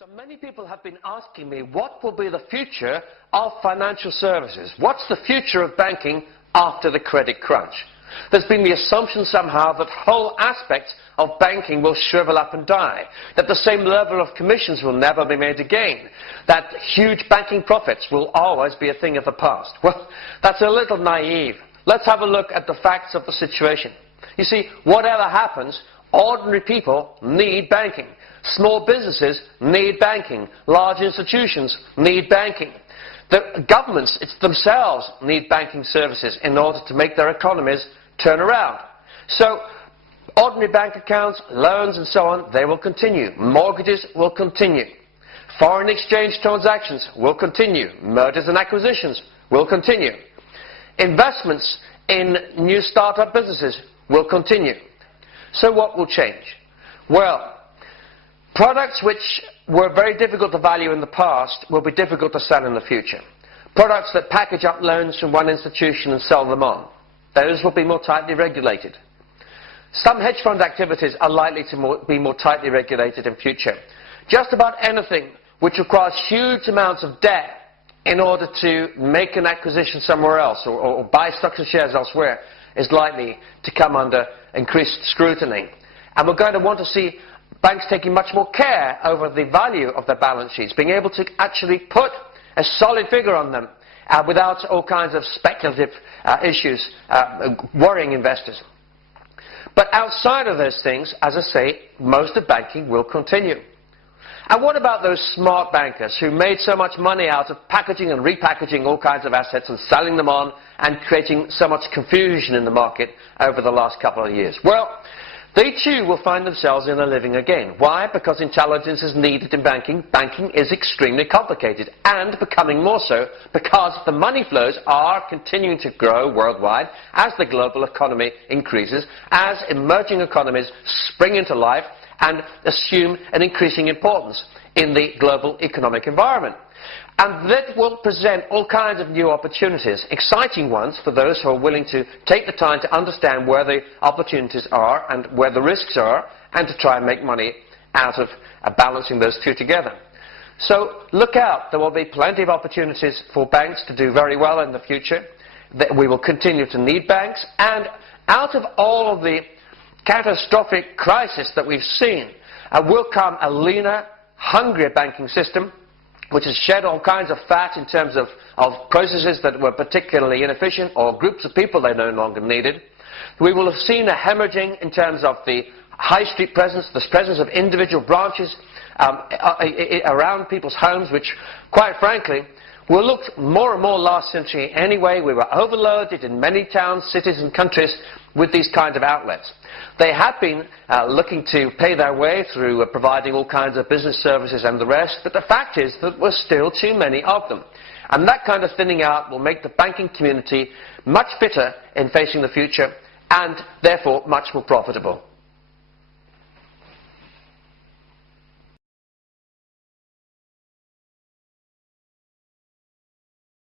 So many people have been asking me, what will be the future of financial services? What's the future of banking after the credit crunch? There's been the assumption somehow that whole aspects of banking will shrivel up and die, that the same level of commissions will never be made again, that huge banking profits will always be a thing of the past. Well, that's a little naive. Let's have a look at the facts of the situation. You see, whatever happens, ordinary people need banking. Small businesses need banking. Large institutions need banking. The governments themselves need banking services in order to make their economies turn around. So, ordinary bank accounts, loans and so on, they will continue. Mortgages will continue. Foreign exchange transactions will continue. Mergers and acquisitions will continue. Investments in new startup businesses will continue. So what will change? Well, products which were very difficult to value in the past will be difficult to sell in the future. Products that package up loans from one institution and sell them on, those will be more tightly regulated. Some hedge fund activities are likely to be more tightly regulated in future. Just about anything which requires huge amounts of debt in order to make an acquisition somewhere else or buy stocks and shares elsewhere is likely to come under increased scrutiny. And we're going to want to see banks taking much more care over the value of their balance sheets, being able to actually put a solid figure on them without all kinds of speculative issues worrying investors. But outside of those things, as I say, most of banking will continue. And what about those smart bankers who made so much money out of packaging and repackaging all kinds of assets and selling them on and creating so much confusion in the market over the last couple of years? Well, they too will find themselves in a living again. Why? Because intelligence is needed in banking. Banking is extremely complicated and becoming more so because the money flows are continuing to grow worldwide as the global economy increases, as emerging economies spring into life and assume an increasing importance in the global economic environment. And that will present all kinds of new opportunities, exciting ones for those who are willing to take the time to understand where the opportunities are and where the risks are, and to try and make money out of balancing those two together. So look out, there will be plenty of opportunities for banks to do very well in the future. That we will continue to need banks, and out of all of the catastrophic crisis that we've seen will come a leaner, hungrier banking system, which has shed all kinds of fat in terms of processes that were particularly inefficient, or groups of people they no longer needed. We will have seen a hemorrhaging in terms of the high street presence, the presence of individual branches around people's homes, which, quite frankly, were looked more and more last century anyway. We were overloaded in many towns, cities and countries with these kinds of outlets. They have been looking to pay their way through providing all kinds of business services and the rest, but the fact is that there were still too many of them. And that kind of thinning out will make the banking community much fitter in facing the future and therefore much more profitable.